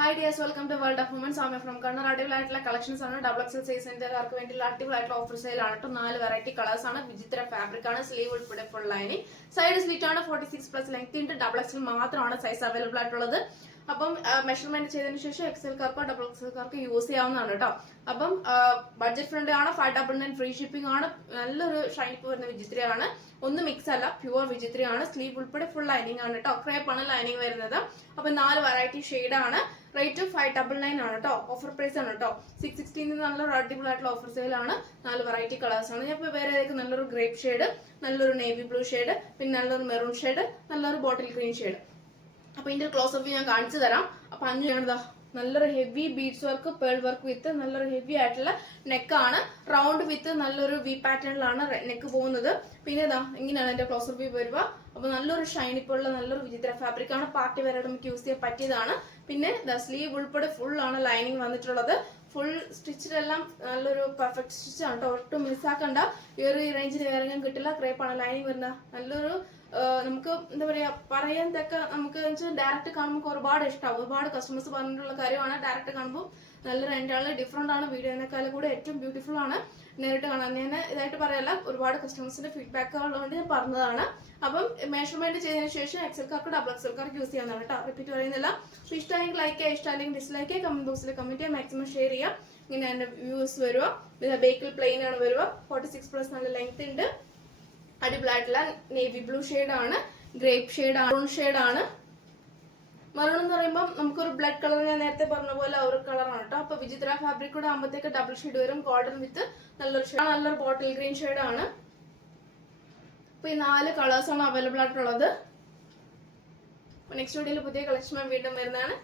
Hi dears, welcome to World of Women. Soumya from Kannur. അടിപൊളിയായിട്ടുള്ള collections ആണ്. Double XL size സെന്ററുകാർക്ക് വേണ്ടിയുള്ള അടിപൊളിയായിട്ടുള്ള offer sale ആണ്. 4 variety colours ആണ്. വിചിത്ര ഫാബ്രിക് ആണ്. സ്ലീവ് ഉൾപ്പെടെ ഫുൾ ലൈനിങ്. സൈഡ് സ്ലിറ്റ് ആണ്. 46+ ലെങ്ത് ഉണ്ട്. ഡബിൾ എക്സൽ മാത്രമാണ് സൈസ് അവൈലബിൾ ആയിട്ടുള്ളത്. അപ്പം മെഷർമെന്റ് ചെയ്തതിനു ശേഷം എക്സൽക്കാർക്കോ ഡബിൾ എക്സൽക്കാർക്കോ യൂസ് ചെയ്യാവുന്നതാണ് കേട്ടോ. അപ്പം ബഡ്ജറ്റ് ഫ്രണ്ട്ലി ആണ്. 599 ഫ്രീ ഷിപ്പിംഗ് ആണ്. നല്ലൊരു ഷൈനിപ്പ് വരുന്ന വിചിത്രയാണ്. ഒന്നും മിക്സ് അല്ല, പ്യുവർ വിചിത്രയാണ്. സ്ലീവ് ഉൾപ്പെടെ ഫുൾ ലൈനിങ് ആണ് കേട്ടോ. ക്രേപ്പ് ആണ് ലൈനിങ് വരുന്നത്. അപ്പൊ 4 വെറൈറ്റി ഷെയ്ഡ് ആണ്. റേറ്റ് 599 ആണ് കേട്ടോ. ഓഫർ പ്രൈസ് ആണ് കേട്ടോ. 616 നല്ലൊരു അടിപൊളിയായിട്ടുള്ള ഓഫർ സെയിൽ ആണ്. 4 വെറൈറ്റി കളേഴ്സ് ആണ്. ഞാൻ വേറെ നല്ലൊരു ഗ്രേപ്പ് ഷെയ്ഡ്, നല്ലൊരു നേവി ബ്ലൂ ഷെയ്ഡ്, പിന്നെ നല്ലൊരു മെറൂൺ ഷെയ്ഡ്, നല്ലൊരു ബോട്ടിൽ ഗ്രീൻ ഷെയ്ഡ്. അപ്പൊ ഇതിന്റെ ക്ലോസ് അപ്പ് ഞാൻ കാണിച്ചു തരാം. അപ്പൊ അഞ്ഞാണതാ നല്ലൊരു heavy beads work, pearl work with നല്ലൊരു ഹെവി ആയിട്ടുള്ള നെക്കാണ്. റൗണ്ട് വിത്ത് നല്ലൊരു വി പാറ്റേണിലാണ് നെക്ക് പോകുന്നത്. പിന്നെ ഇതാ ഇങ്ങനെയാണ് എന്റെ ക്ലോസ് അപ്പ് വരുക. അപ്പൊ നല്ലൊരു ഷൈനിപ്പുള്ള നല്ലൊരു വിചിത്ര ഫാബ്രിക് ആണ്. പാർട്ടി വെയർ നമുക്ക് യൂസ് ചെയ്യാൻ പറ്റിയതാണ്. പിന്നെ സ്ലീവ് ഉൾപ്പെടെ ഫുൾ ആണ് ലൈനിങ് വന്നിട്ടുള്ളത്. ഫുൾ സ്റ്റിച്ചിലെല്ലാം നല്ലൊരു പെർഫെക്റ്റ് സ്റ്റിച്ച് ആണ് കേട്ടോ. ഒട്ടും മിസ്സാക്കണ്ട. ഈ ഒരു റേഞ്ചിൽ ഇറങ്ങാൻ കിട്ടില്ല. ക്രേപ്പാണ് ലൈനിങ് വരുന്ന നല്ലൊരു നമുക്ക് എന്താ പറയാ പറയാനൊക്കെ നമുക്ക് ഡയറക്റ്റ് കാണുമ്പോൾ ഒരുപാട് ഇഷ്ടമാവും. ഒരുപാട് കസ്റ്റമേഴ്സ് പറഞ്ഞിട്ടുള്ള കാര്യമാണ്. ഡയറക്റ്റ് കാണുമ്പോൾ നല്ല രണ്ടാള് ഡിഫറെന്റ് ആണ്. വീഡിയോനേക്കാളും കൂടെ ഏറ്റവും ബ്യൂട്ടിഫുൾ ആണ് നേരിട്ട് കാണാൻ. ഞാൻ ഇതായിട്ട് പറയല്ല, ഒരുപാട് കസ്റ്റമേഴ്സിന്റെ ഫീഡ്ബാക്ക് ഉള്ളതുകൊണ്ട് ഞാൻ പറഞ്ഞതാണ്. അപ്പം മെഷർമെന്റ് ചെയ്തതിനു ശേഷം എക്സൽക്കാർക്ക് ഡബിൾ എക്സൽക്കാർക്ക് യൂസ് ചെയ്യാവുന്നതാണ് കേട്ടോ. റിപ്പീറ്റ് പറയുന്നില്ല. ഇഷ്ടമായെങ്കിൽ ലൈക്ക് ചെയ്യുക, ഇഷ്ടമായെങ്കിൽ ഡിസ്ലൈക്ക് ചെയ്യുക, കമന്റ് ബോക്സിൽ കമന്റ് ചെയ്യുക, മാക്സിമം ഷെയർ ചെയ്യുക. ഇങ്ങനെ എന്റെ വ്യൂസ് വരുക. പിന്നെ ബേക്കിൽ പ്ലെയിൻ ആണ് വരുക. 46+ നല്ല ലെങ്ത് ഉണ്ട്. അടിപൊളിയായിട്ടുള്ള നേവി ബ്ലൂ ഷെയ്ഡ് ആണ്, ഗ്രേപ്പ് ഷെയ്ഡ് ആണ്, മെറൂൺ ഷെയ്ഡ് ആണ്. മെറൂൺ എന്ന് പറയുമ്പോൾ നമുക്കൊരു ബ്ലഡ് കളർ, ഞാൻ നേരത്തെ പറഞ്ഞ പോലെ ഒരു കളറാണ് കേട്ടോ. അപ്പൊ വിചിത്ര ഫാബ്രിക് കൂടെ ആകുമ്പോഴത്തേക്ക് ഡബിൾ ഷെയ്ഡ് വരും. ഗോൾഡൻ വിത്ത് നല്ലൊരു ഷെയ്ഡ്, നല്ലൊരു ബോട്ടിൽ ഗ്രീൻ ഷെയ്ഡ് ആണ്. അപ്പൊ ഈ 4 കളേഴ്സ് ആണ് അവൈലബിൾ ആയിട്ടുള്ളത്. നെക്സ്റ്റ് വീഡിയോയിൽ പുതിയ കളക്ഷൻ വീണ്ടും വരുന്നതാണ്.